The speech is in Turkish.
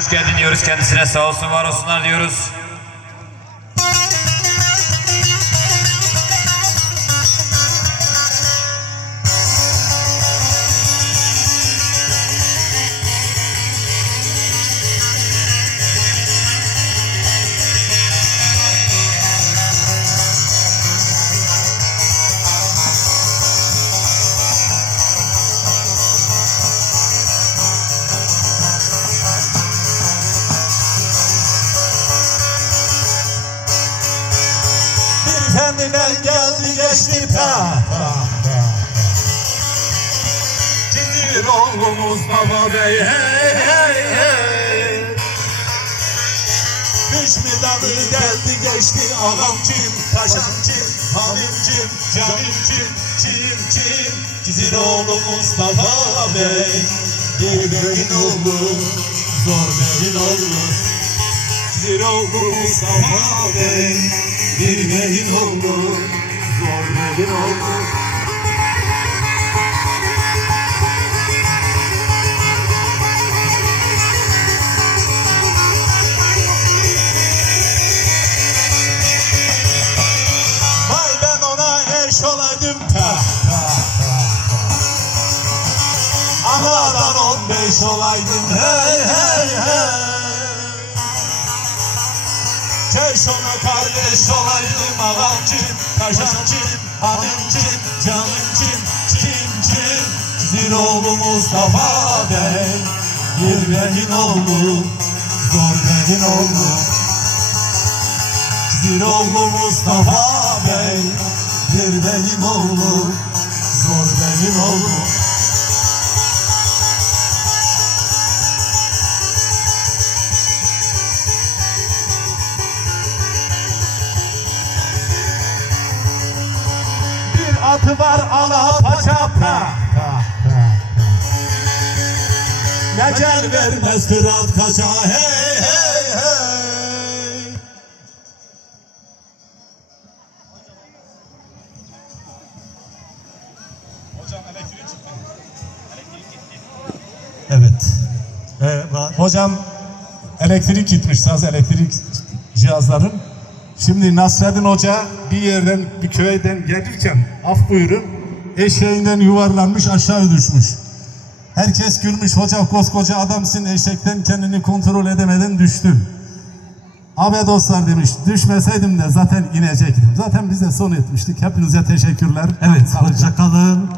Hoş geldin diyoruz kendisine sağ olsun var olsunlar diyoruz. Kendinden geldi geçti ta. Cizir oğlu Mustafa Bey hey hey hey. Hüşmü dalı geldi geçti. Ağamcım Paşamcım, hanımcım, canimcim, çim çim. Cizir oğlu Mustafa Bey. Bir beyin oğlu, zor beyin oğlu bir oldu Mustafa Bey. Bir neyin oldu Neyin oldu Vay ben ona eş olaydım. Ta Anadan on beş olaydım. Hey hey hey. Keşona kardeş olaydım. Ağamcım, paşamcım, hanımcım, canımcım, kimcim Sizin oğlu Mustafa Bey, bir beyin oğlu, zor beyin oğlu Sizin oğlu Mustafa Bey, bir beyin oğlu, zor beyin oğlu atı var ala paça pa. Necel vermez kırat kaça hey hey hey. Evet. Evet. Hocam elektrik gitmiş saz elektrik cihazların. Şimdi Nasreddin Hoca bir yerden bir köyden gelirken af buyurun eşeğinden yuvarlanmış aşağı düşmüş. Herkes gülmüş hoca koskoca adamsın eşekten kendini kontrol edemeden düştün. Abi dostlar demiş düşmeseydim de zaten inecektim. Zaten biz de son etmiştik. Hepinize teşekkürler. Evet, kalın.